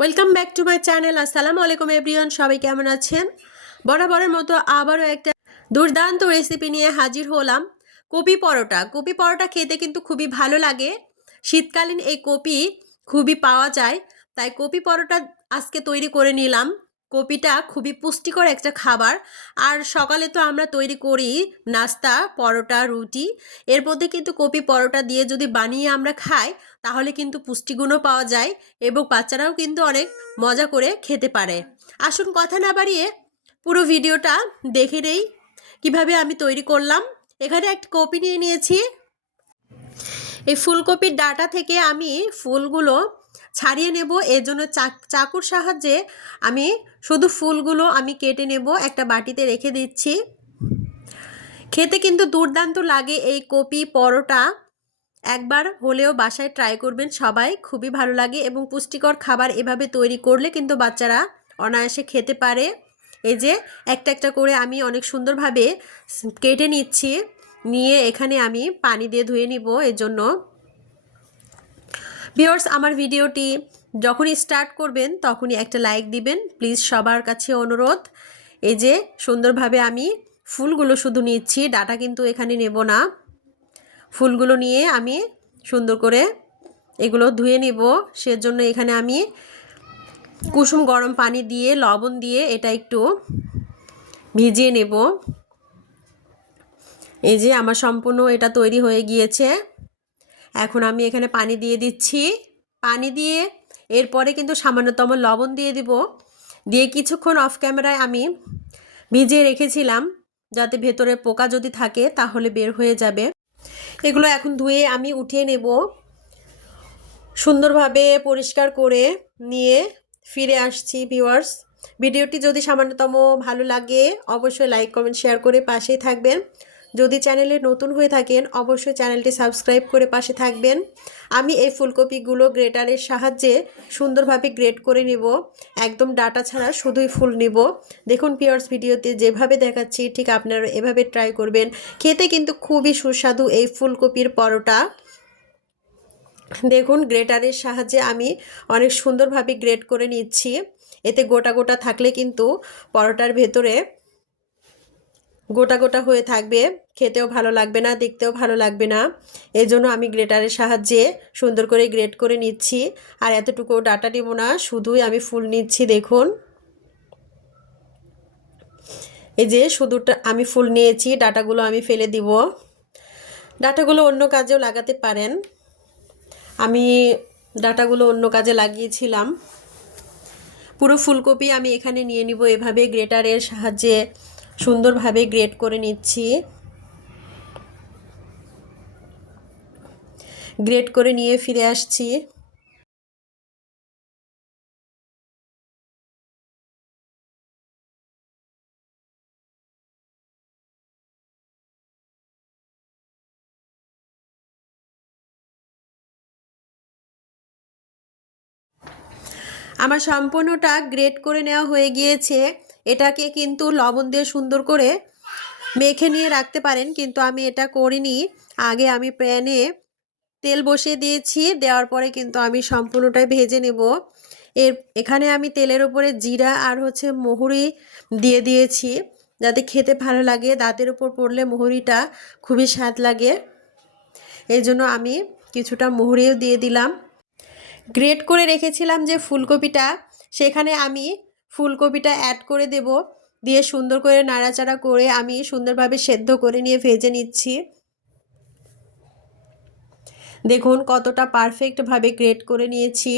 Welcome back to my channel. আসসালামু আলাইকুম everyone, সবাই কেমন আছেন? বরাবরের মতো আবারও একটা দুর্দান্ত রেসিপি নিয়ে হাজির হলাম। কপি পরোটা। কপি পরোটা খেতে কিন্তু খুবই ভালো লাগে। শীতকালীন এই কপি খুবই পাওয়া যায়, তাই কপি পরোটা আজকে তৈরি করে নিলাম। কপিটা খুবই পুষ্টিকর একটা খাবার। আর সকালে তো আমরা তৈরি করি নাস্তা, পরোটা, রুটি। এর মধ্যে কিন্তু কপি পরোটা দিয়ে যদি বানিয়ে আমরা খাই, তাহলে কিন্তু পুষ্টিগুণও পাওয়া যায় এবং বাচ্চারাও কিন্তু অনেক মজা করে খেতে পারে। আসুন কথা না বাড়িয়ে পুরো ভিডিওটা দেখে নেই কীভাবে আমি তৈরি করলাম। এখানে একটা কপি নিয়ে নিয়েছি। এই ফুলকপির ডাঁটা থেকে আমি ফুলগুলো ছাড়িয়ে নেব। এর জন্য চাকুর সাহায্যে আমি শুধু ফুলগুলো আমি কেটে নেব। একটা বাটিতে রেখে দিচ্ছি। খেতে কিন্তু দুর্দান্ত লাগে এই কপি পরোটা। একবার হলেও বাসায় ট্রাই করবেন সবাই, খুবই ভালো লাগে এবং পুষ্টিকর খাবার এভাবে তৈরি করলে কিন্তু বাচ্চারা অনায়াসে খেতে পারে। এই যে একটা একটা করে আমি অনেক সুন্দরভাবে কেটে নিচ্ছি, নিয়ে এখানে আমি পানি দিয়ে ধুয়ে নিব। এর জন্য ভিউয়ার্স, আমার ভিডিওটি যখনই স্টার্ট করবেন তখনই একটা লাইক দিবেন প্লিজ, সবার কাছে অনুরোধ। এই যে সুন্দরভাবে আমি ফুলগুলো শুধু নিচ্ছি, ডাটা কিন্তু এখানে নেব না। ফুলগুলো নিয়ে আমি সুন্দর করে এগুলো ধুয়ে নিব। সেজন্য এখানে আমি কুসুম গরম পানি দিয়ে লবণ দিয়ে এটা একটু ভিজিয়ে নেব। এই যে আমার সম্পূর্ণ এটা তৈরি হয়ে গিয়েছে। এখন আমি এখানে পানি দিয়ে দিচ্ছি। পানি দিয়ে এরপরে কিন্তু সামান্যতম লবণ দিয়ে দিব। দিয়ে কিছুক্ষণ অফ ক্যামেরায় আমি ভিজিয়ে রেখেছিলাম, যাতে ভেতরে পোকা যদি থাকে তাহলে বের হয়ে যাবে। এগুলো এখন ধুয়ে আমি উঠিয়ে নেব। সুন্দরভাবে পরিষ্কার করে নিয়ে ফিরে আসছি। ভিউয়ার্স, ভিডিওটি যদি সামান্যতম ভালো লাগে অবশ্যই লাইক কমেন্ট শেয়ার করে পাশেই থাকবেন। যদি চ্যানেলে নতুন হয়ে থাকেন অবশ্যই চ্যানেলটি সাবস্ক্রাইব করে পাশে থাকবেন। আমি এই ফুলকপিগুলো গ্রেটারের সাহায্যে সুন্দরভাবে গ্রেট করে নেব, একদম ডাটা ছাড়া শুধুই ফুল নেব। দেখুন ভিউয়ার্স, ভিডিওতে যেভাবে দেখাচ্ছি ঠিক আপনারা এভাবে ট্রাই করবেন। খেতে কিন্তু খুবই সুস্বাদু এই ফুলকপির পরোটা। দেখুন গ্রেটারের সাহায্যে আমি অনেক সুন্দরভাবে গ্রেট করে নিচ্ছি। এতে গোটা গোটা থাকলে কিন্তু পরোটার ভেতরে গোটা গোটা হয়ে থাকবে, খেতেও ভালো লাগবে না, দেখতেও ভালো লাগবে না। এই জন্য আমি গ্রেটারের সাহায্যে সুন্দর করে গ্রেট করে নিচ্ছি। আর এতটুকু ডাটা নেব না, শুধুই আমি ফুল নিচ্ছি। দেখুন এই যে শুধুটা আমি ফুল নিয়েছি, ডাটাগুলো আমি ফেলে দিব। ডাটাগুলো অন্য কাজেও লাগাতে পারেন। আমি ডাটাগুলো অন্য কাজে লাগিয়েছিলাম। পুরো ফুলকপি আমি এখানে নিয়ে নিব। এভাবে গ্রেটারের সাহায্যে সুন্দরভাবে গ্রেট করে নিচ্ছি। গ্রেট করে নিয়ে ফিরে আসছি। আমার সম্পূর্ণটা গ্রেট করে নেওয়া হয়ে গিয়েছে। এটাকে কিন্তু লবণ দিয়ে সুন্দর করে মেখে নিয়ে রাখতে পারেন, কিন্তু আমি এটা করিনি। আগে আমি প্যানে তেল বসিয়ে দিয়েছি, দেওয়ার পরে কিন্তু আমি সম্পূর্ণটাই ভেজে নেব। এখানে আমি তেলের উপরে জিরা আর মহুরি দিয়ে দিয়েছি, যাতে খেতে ভালো লাগে। দাঁতের উপর পড়লে মহুরিটা খুবই স্বাদ লাগে, এই জন্য আমি কিছুটা মহুরিও দিয়ে দিলাম। গ্রেট করে রেখেছিলাম যে ফুলকপিটা, সেখানে আমি ফুলকপিটা অ্যাড করে দেব। দিয়ে সুন্দর করে নাড়াচাড়া করে আমি সুন্দরভাবে সেদ্ধ করে নিয়ে ভেজে নিচ্ছি। দেখুন কতটা পারফেক্টভাবে গ্রেট করে নিয়েছি।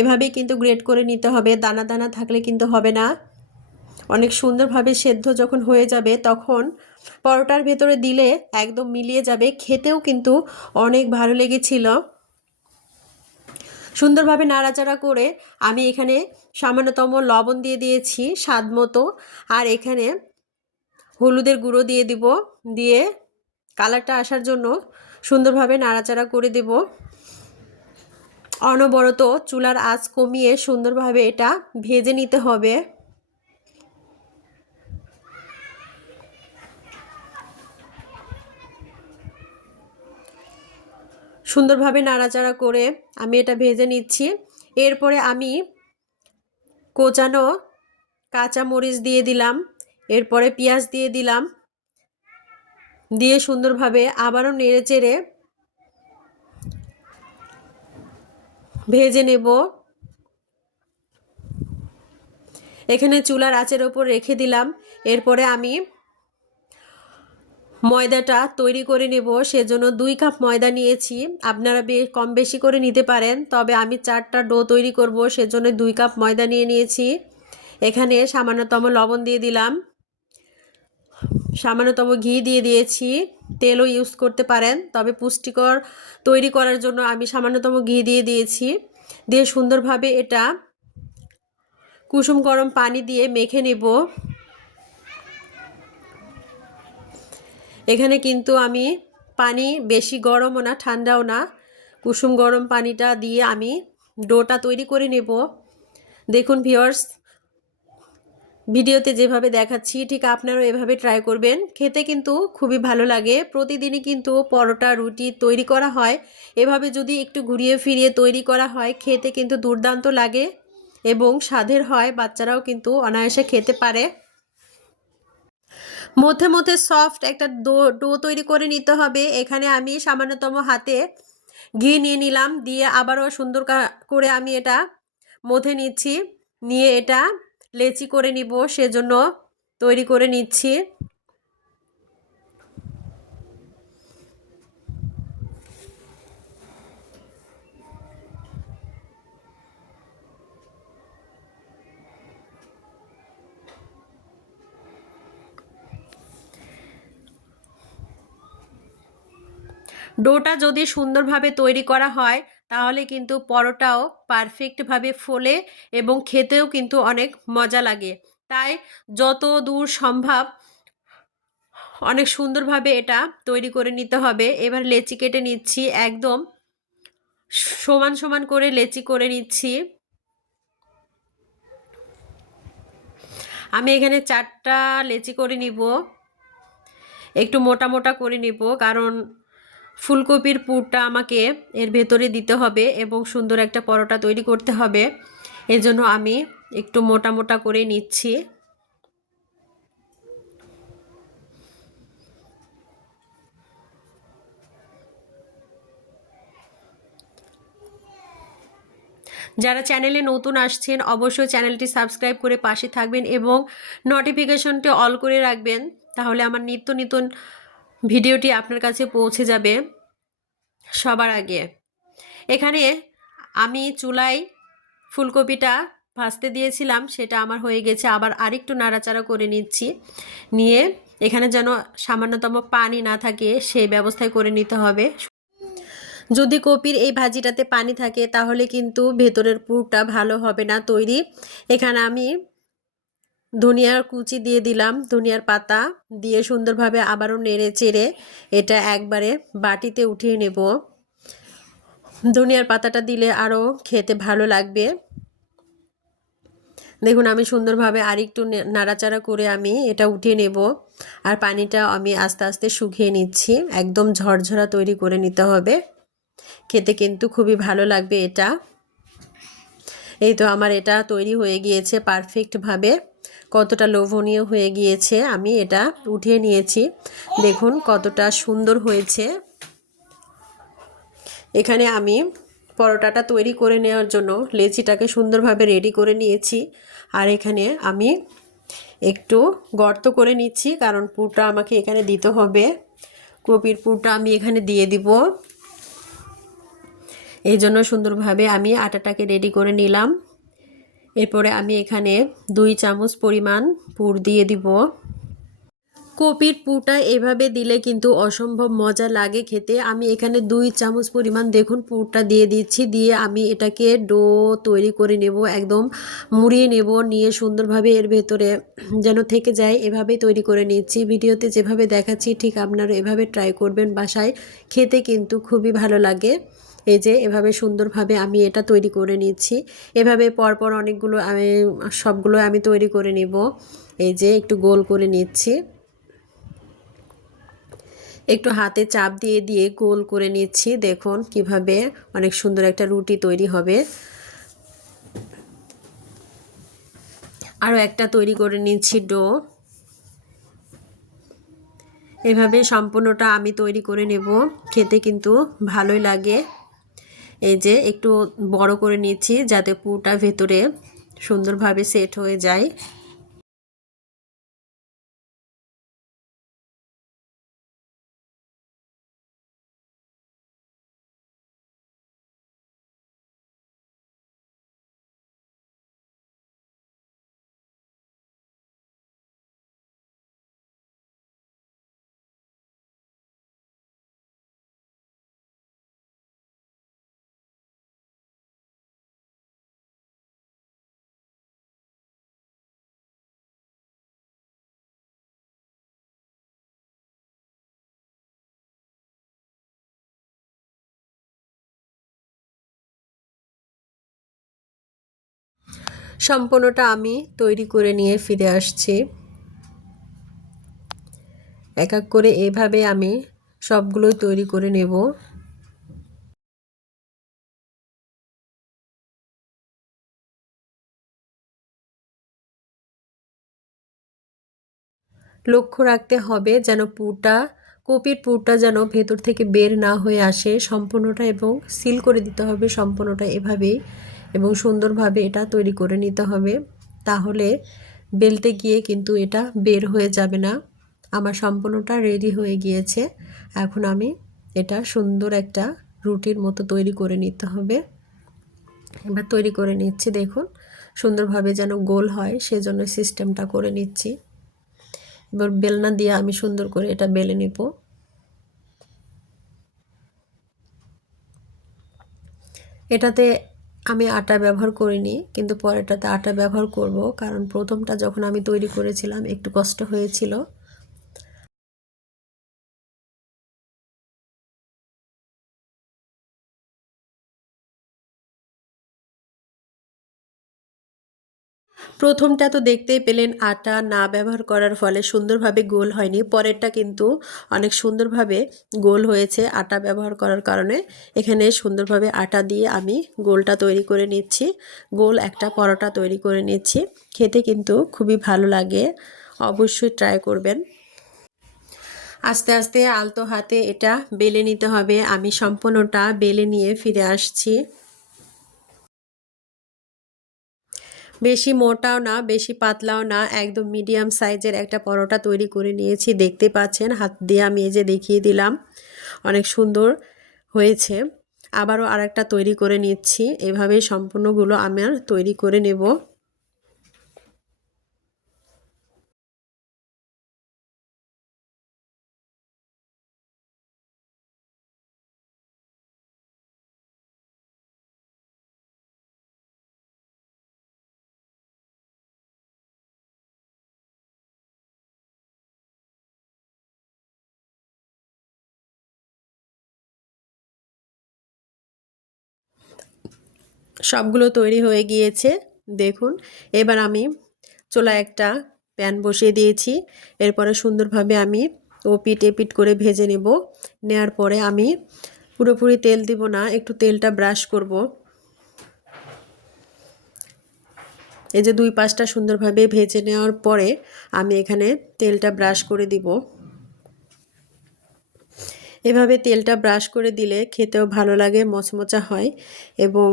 এভাবেই কিন্তু গ্রেট করে নিতে হবে, দানা দানা থাকলে কিন্তু হবে না। অনেক সুন্দরভাবে সেদ্ধ যখন হয়ে যাবে তখন পরোটার ভেতরে দিলে একদম মিলিয়ে যাবে, খেতেও কিন্তু অনেক ভালো লেগেছিল। সুন্দরভাবে নাড়াচাড়া করে আমি এখানে সামান্যতম লবণ দিয়ে দিয়েছি স্বাদ মতো, আর এখানে হলুদের গুঁড়ো দিয়ে দিব। দিয়ে কালারটা আসার জন্য সুন্দরভাবে নাড়াচাড়া করে দেব। অনবরত চুলার আঁচ কমিয়ে সুন্দরভাবে এটা ভেজে নিতে হবে। সুন্দরভাবে নাড়াচাড়া করে আমি এটা ভেজে নিচ্ছি। এরপরে আমি কোচানো কাঁচা মরিচ দিয়ে দিলাম, এরপরে পেঁয়াজ দিয়ে দিলাম, দিয়ে সুন্দরভাবে আবারও নেড়ে চেড়ে ভেজে নেব। এখানে চুলার আঁচের ওপর রেখে দিলাম। এরপরে আমি ময়দাটা তৈরি করে নেব, সেজন্য 2 কাপ ময়দা নিয়েছি। আপনারা কম বেশি করে নিতে পারেন, তবে আমি 4টা ডো তৈরি করব, সেজন্য 2 কাপ ময়দা নিয়েছি। এখানে সামান্যতম লবণ দিয়ে দিলাম, সামান্যতম ঘি দিয়ে দিয়েছি, তেলও ইউজ করতে পারেন, তবে পুষ্টিকর তৈরি করার জন্য আমি সামান্যতম ঘি দিয়ে দিয়েছি। দিয়ে সুন্দরভাবে এটা কুসুম গরম পানি দিয়ে মেখে নেব। এখানে কিন্তু আমি পানি বেশি গরমও না ঠান্ডাও না, কুসুম গরম পানিটা দিয়ে আমি ডোটা তৈরি করে নেব। দেখুন ভিউয়ার্স, ভিডিওতে যেভাবে দেখাচ্ছি ঠিক আপনারাও এভাবে ট্রাই করবেন, খেতে কিন্তু খুবই ভালো লাগে। প্রতিদিনই কিন্তু পরোটা রুটি তৈরি করা হয়, এভাবে যদি একটু ঘুরিয়ে ফিরিয়ে তৈরি করা হয় খেতে কিন্তু দুর্দান্ত লাগে এবং স্বাদের হয়, বাচ্চারাও কিন্তু অনায়াসে খেতে পারে। মধ্যে মধ্যে সফট একটা ডো তৈরি করে নিতে হবে। এখানে আমি সামান্যতম হাতে ঘি নিয়ে নিলাম, দিয়ে আবারও সুন্দর করে আমি এটা মথে নিচ্ছি, নিয়ে এটা লেচি করে নিব, সেজন্য তৈরি করে নিচ্ছি। ডোটা যদি সুন্দরভাবে তৈরি করা হয় তাহলে কিন্তু পরোটাও পারফেক্টভাবে ফোলে এবং খেতেও কিন্তু অনেক মজা লাগে। তাই যত দূর সম্ভব অনেক সুন্দরভাবে এটা তৈরি করে নিতে হবে। এবার লেচি কেটে নিচ্ছি, একদম সমান সমান করে লেচি করে নিচ্ছি। আমি এখানে 4টা লেচি করে নিব, একটু মোটা মোটা করে নিব, কারণ ফুলকপির পুরটা আমাকে এর ভেতরে দিতে হবে এবং সুন্দর একটা পরোটা তৈরি করতে হবে, এজন্য আমি একটু মোটা মোটা করে নিচ্ছি। যারা চ্যানেলে নতুন আসছেন অবশ্যই চ্যানেলটি সাবস্ক্রাইব করে পাশে থাকবেন এবং নোটিফিকেশনটি অল করে রাখবেন, তাহলে আমার নিত্য নতুন ভিডিওটি আপনার কাছে পৌঁছে যাবে সবার আগে। এখানে আমি চুলায় ফুলকপিটা ভাজতে দিয়েছিলাম, সেটা আমার হয়ে গেছে। আবার আরেকটু নাড়াচাড়া করে নিচ্ছি, নিয়ে এখানে যেন সামান্যতম পানি না থাকে সেই ব্যবস্থায় করে নিতে হবে। যদি কপির এই ভাজিটাতে পানি থাকে তাহলে কিন্তু ভেতরের পুরটা ভালো হবে না তৈরি। এখানে আমি ধনিয়ার কুচি দিয়ে দিলাম, ধনিয়ার পাতা দিয়ে সুন্দরভাবে আবারও নেড়ে চেড়ে এটা একবারে বাটিতে উঠিয়ে নেব। ধনিয়ার পাতাটা দিলে আরও খেতে ভালো লাগবে। দেখুন আমি সুন্দরভাবে আরেকটু নাড়াচাড়া করে আমি এটা উঠিয়ে নেব, আর পানিটা আমি আস্তে আস্তে শুকিয়ে নিচ্ছি। একদম ঝরঝরা তৈরি করে নিতে হবে, খেতে কিন্তু খুবই ভালো লাগবে এটা। এই তো আমার এটা তৈরি হয়ে গিয়েছে পারফেক্টভাবে, কতটা লোভনীয় হয়ে গিয়েছে। আমি এটা উঠিয়ে নিয়েছি, দেখুন কতটা সুন্দর হয়েছে। এখানে আমি পরোটাটা তৈরি করে নেওয়ার জন্য লেচিটাকে সুন্দরভাবে রেডি করে নিয়েছি, আর এখানে আমি একটু গর্ত করে নিচ্ছি, কারণ পুরটা আমাকে এখানে দিতে হবে। কপির পুরটা আমি এখানে দিয়ে দিব, এই জন্য সুন্দরভাবে আমি আটাটাকে রেডি করে নিলাম। এরপরে আমি এখানে 2 চামচ পরিমাণ পুর দিয়ে দিব। কপির পুরটা এভাবে দিলে কিন্তু অসম্ভব মজা লাগে খেতে। আমি এখানে 2 চামচ পরিমাণ দেখুন পুরটা দিয়ে দিচ্ছি, দিয়ে আমি এটাকে ডো তৈরি করে নেব, একদম মুড়িয়ে নেব, নিয়ে সুন্দরভাবে এর ভেতরে যেন থেকে যায় এভাবেই তৈরি করে নিচ্ছি। ভিডিওতে যেভাবে দেখাচ্ছি ঠিক আপনারা এভাবে ট্রাই করবেন বাসায়, খেতে কিন্তু খুবই ভালো লাগে। এই যে এভাবে সুন্দরভাবে আমি এটা তৈরি করে নিচ্ছি, এভাবে পরপর অনেকগুলো সবগুলো আমি তৈরি করে নিব। এই যে একটু গোল করে নিচ্ছি, একটু হাতে চাপ দিয়ে দিয়ে গোল করে নিচ্ছি। দেখুন কিভাবে অনেক সুন্দর একটা রুটি তৈরি হবে। আরও একটা তৈরি করে নিচ্ছি ডো। এভাবে সম্পূর্ণটা আমি তৈরি করে নেব, খেতে কিন্তু ভালোই লাগে। এই যে একটু বড় করে নিচ্ছি যাতে পুরোটা ভেতরে সুন্দরভাবে সেট হয়ে যায়। সম্পূর্ণটা আমি তৈরি করে নিয়ে ফিরে আসছি। এক এক করে এভাবে আমি সবগুলোই তৈরি করে নেব। লক্ষ্য রাখতে হবে যেন কপির পুরটা যেন ভেতর থেকে বের না হয়ে আসে সম্পূর্ণটা, এবং সিল করে দিতে হবে সম্পূর্ণটা এভাবেই, এবং সুন্দরভাবে এটা তৈরি করে নিতে হবে। তাহলে বেলতে গিয়ে কিন্তু এটা বের হয়ে যাবে না। আমার সম্পূর্ণটা রেডি হয়ে গিয়েছে। এখন আমি এটা সুন্দর একটা রুটির মতো তৈরি করে নিতে হবে। এবার তৈরি করে নিচ্ছি, দেখুন সুন্দরভাবে যেন গোল হয় সেজন্য সিস্টেমটা করে নিচ্ছি। এবার বেলনা দিয়ে আমি সুন্দর করে এটা বেলে নেব। এটাতে আমি আটা ব্যবহার করিনি, কিন্তু পরেরটাতে আটা ব্যবহার করব, কারণ প্রথমটা যখন আমি তৈরি করেছিলাম একটু কষ্ট হয়েছিল। প্রথমটা তো দেখতেই পেলেন আটা না ব্যবহার করার ফলে সুন্দরভাবে গোল হয়নি, পরেরটা কিন্তু অনেক সুন্দরভাবে গোল হয়েছে আটা ব্যবহার করার কারণে। এখানে সুন্দরভাবে আটা দিয়ে আমি গোলটা তৈরি করে নিচ্ছি, গোল একটা পরোটা তৈরি করে নিচ্ছি। খেতে কিন্তু খুবই ভালো লাগে, অবশ্যই ট্রাই করবেন। আস্তে আস্তে আলতো হাতে এটা বেলে নিতে হবে। আমি সম্পূর্ণটা বেলে নিয়ে ফিরে আসছি। বেশি মোটাও না বেশি পাতলাও না, একদম মিডিয়াম সাইজের একটা পরোটা তৈরি করে নিয়েছি। দেখতে পাচ্ছেন হাত দিয়ে আমি এই যে দেখিয়ে দিলাম, অনেক সুন্দর হয়েছে। আবারও আরেকটা তৈরি করে নিচ্ছি, এভাবে সম্পূর্ণগুলো আমার তৈরি করে নেব। সবগুলো তৈরি হয়ে গিয়েছে দেখুন। এবার আমি চুলায় একটা প্যান বসিয়ে দিয়েছি। এরপরে সুন্দরভাবে আমি পিঠ এপিঠ করে ভেজে নেব। নেয়ার পরে আমি পুরোপুরি তেল দিব না, একটু তেলটা ব্রাশ করব। এই যে দুই পাশটা সুন্দরভাবে ভেজে নেওয়ার পরে আমি এখানে তেলটা ব্রাশ করে দিব। এভাবে তেলটা ব্রাশ করে দিলে খেতেও ভালো লাগে, মচমচা হয় এবং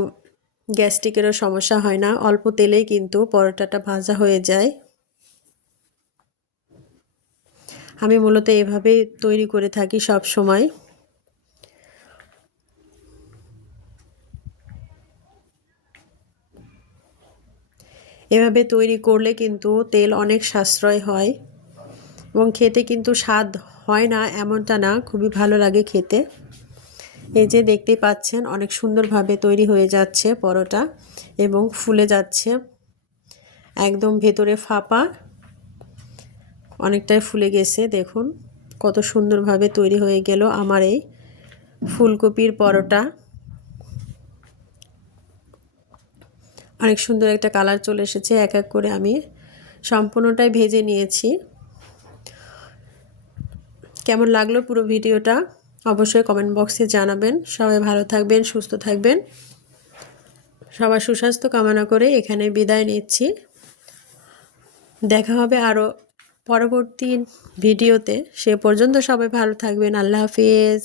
গ্যাস্ট্রিকেরও সমস্যা হয় না। অল্প তেলেই কিন্তু পরোটাটা ভাজা হয়ে যায়। আমি মূলত এভাবে তৈরি করে থাকি সব সময়। এভাবে তৈরি করলে কিন্তু তেল অনেক সাশ্রয় হয় এবং খেতে কিন্তু স্বাদ হয় না এমনটা না, খুবই ভালো লাগে খেতে। এই যে দেখতে পাচ্ছেন অনেক সুন্দরভাবে তৈরি হয়ে যাচ্ছে পরোটা এবং ফুলে যাচ্ছে, একদম ভেতরে ফাঁপা, অনেকটাই ফুলে গেছে। দেখুন কত সুন্দরভাবে তৈরি হয়ে গেল আমার এই ফুলকপির পরোটা। অনেক সুন্দর একটা কালার চলে এসেছে। এক এক করে আমি সম্পূর্ণটাই ভেজে নিয়েছি। কেমন লাগলো পুরো ভিডিওটা অবশ্যই কমেন্ট বক্সে জানাবেন। সবাই ভালো থাকবেন, সুস্থ থাকবেন। সবার সুস্বাস্থ্য কামনা করে এখানে বিদায় নিচ্ছি। দেখা হবে আরও পরবর্তী ভিডিওতে। সে পর্যন্ত সবাই ভালো থাকবেন। আল্লাহ হাফিজ।